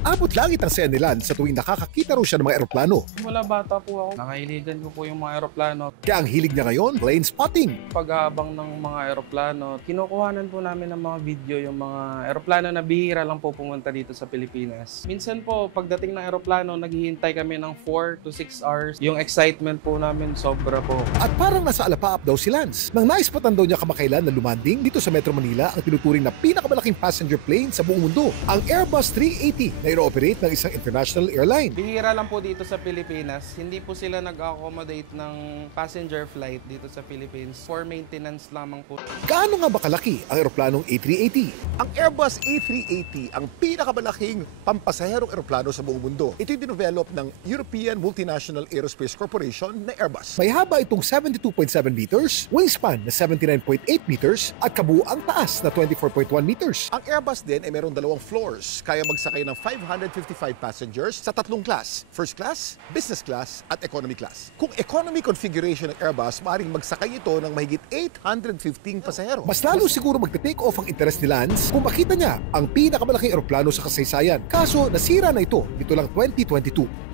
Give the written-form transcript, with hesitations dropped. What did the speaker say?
Abot langit ang saya ni Lance sa tuwing nakakakita raw siya ng mga eroplano. Mula bata po ako, nakahiligan ko po yung mga eroplano. Kaya ang hilig niya ngayon, plane spotting. Pag-aabang ng mga eroplano, kinukuhanan po namin ng mga video yung mga eroplano na bihira lang po pumunta dito sa Pilipinas. Minsan po, pagdating ng eroplano, naghihintay kami ng 4 to 6 hours. Yung excitement po namin, sobra po. At parang nasa alapaap daw si Lance. Nang naispatan daw niya kamakailan na lumanding dito sa Metro Manila ang tinuturing na pinakamalaking passenger plane sa buong mundo, ang Airbus 380 na ino-operate ng isang international airline. Bihira lang po dito sa Pilipinas. Hindi po sila nag-accommodate ng passenger flight dito sa Philippines. For maintenance lamang po. Gaano nga ba kalaki ang eroplanong A380? Ang Airbus A380 ang pinakamalaking pampasaherong eroplano sa buong mundo. Ito'y dinevelop ng European Multinational Aerospace Corporation na Airbus. May haba itong 72.7 meters, wingspan na 79.8 meters at kabuuang taas na 24.1 meters. Ang Airbus din ay mayroong dalawang floors, kaya magsakay ng 555 passengers sa tatlong class: first class, business class at economy class. Kung economy configuration ng Airbus, maaaring magsakay ito ng mahigit 815 pasahero. Mas lalo siguro magte-take off ang interest ni Lance kung makita niya ang pinakamalaking eroplano sa kasaysayan. Kaso nasira na ito lang 2022.